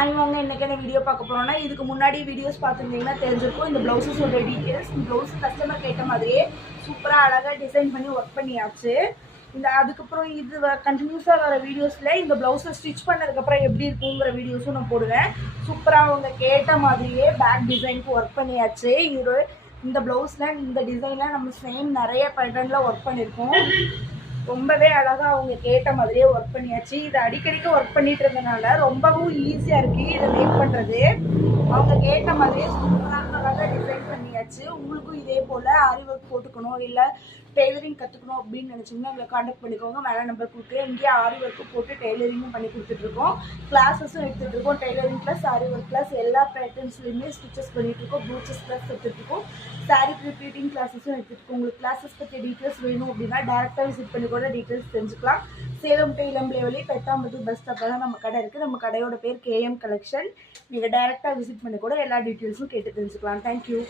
வாங்க இன்றைக்கான வீடியோ பார்க்க போகிறோம்னா இதுக்கு முன்னாடி வீடியோஸ் பார்த்துருந்தீங்கன்னா தெரிஞ்சிருக்கும். இந்த ப்ளவுஸஸோட டீட்டெயில்ஸ் ப்ளவுஸ் கஸ்டமர் கேட்ட மாதிரியே சூப்பராக அழகாக டிசைன் பண்ணி ஒர்க் பண்ணியாச்சு. அதுக்கப்புறம் இது கண்டினியூஸாக வர வீடியோஸில் இந்த ப்ளவுஸை ஸ்டிச் பண்ணதுக்கப்புறம் எப்படி இருக்குங்கிற வீடியோஸும் நான் போடுவேன். சூப்பராக அவங்க கேட்ட மாதிரியே பேக் டிசைனுக்கு ஒர்க் பண்ணியாச்சு. இந்த ப்ளவுஸில் இந்த டிசைனில் நம்ம சேம் நிறைய பேட்டர்னில் ஒர்க் பண்ணியிருக்கோம். ரொம்பவே அழகாக அவங்க கேட்ட மாதிரியே ஒர்க் பண்ணியாச்சு. இதை அடிக்கடிக்கு ஒர்க் பண்ணிட்டு இருந்தனால ரொம்பவும் ஈஸியாக இருக்குது இதை மேக் பண்ணுறது. அவங்க கேட்ட மாதிரியே சூப்பராக அழகாக டிசைன் பண்ணியாச்சு. உங்களுக்கும் இதே போல் ஆரி ஒர்க் போட்டுக்கணும் இல்லை டெய்லரிங் கற்றுக்கணும் அப்படின்னு நினச்சிங்கன்னா எங்களை காண்டாக்ட் பண்ணிக்கோங்க. மேலே நம்பர் கொடுக்குறேன். இங்கேயே ஆரி ஒர்க்கு போட்டு டெய்லரிங்கும் பண்ணி கொடுத்துட்ருக்கோம். கிளாஸஸும் எடுத்துகிட்ருக்கோம். Tailoring class, aari work class, எல்லா பேட்டர்ன்ஸ்லையுமே ஸ்டிச்சஸ் பண்ணிகிட்ருக்கோம். ப்ளூச்சஸ் கிளாஸ் எடுத்துகிட்ருக்கோம். சாரீ ப்ரிப்பீட்டிங் கிளாஸஸும் எடுத்துகிட்ருக்கோம். உங்களுக்கு கிளாஸஸ் பற்றி டீட்டெயில்ஸ் வேணும் அப்படின்னா டேரெக்டாக விசிட் பண்ணி கூட டீட்டெயில்ஸ் தெரிஞ்சுக்கலாம். சேலம் டு இளம்பிள்ளைவெளி பெத்தாம்பத்தூர் பஸ் ஸ்டாப்பில் தான் நம்ம கடை இருக்குது. நம்ம கடையோட பேர் KM கலெக்ஷன். நீங்கள் டேரெக்டாக விசிட் பண்ணி கூட எல்லா டீட்டெயில்ஸும் கேட்டு தெரிஞ்சுக்கலாம். தேங்க்யூ.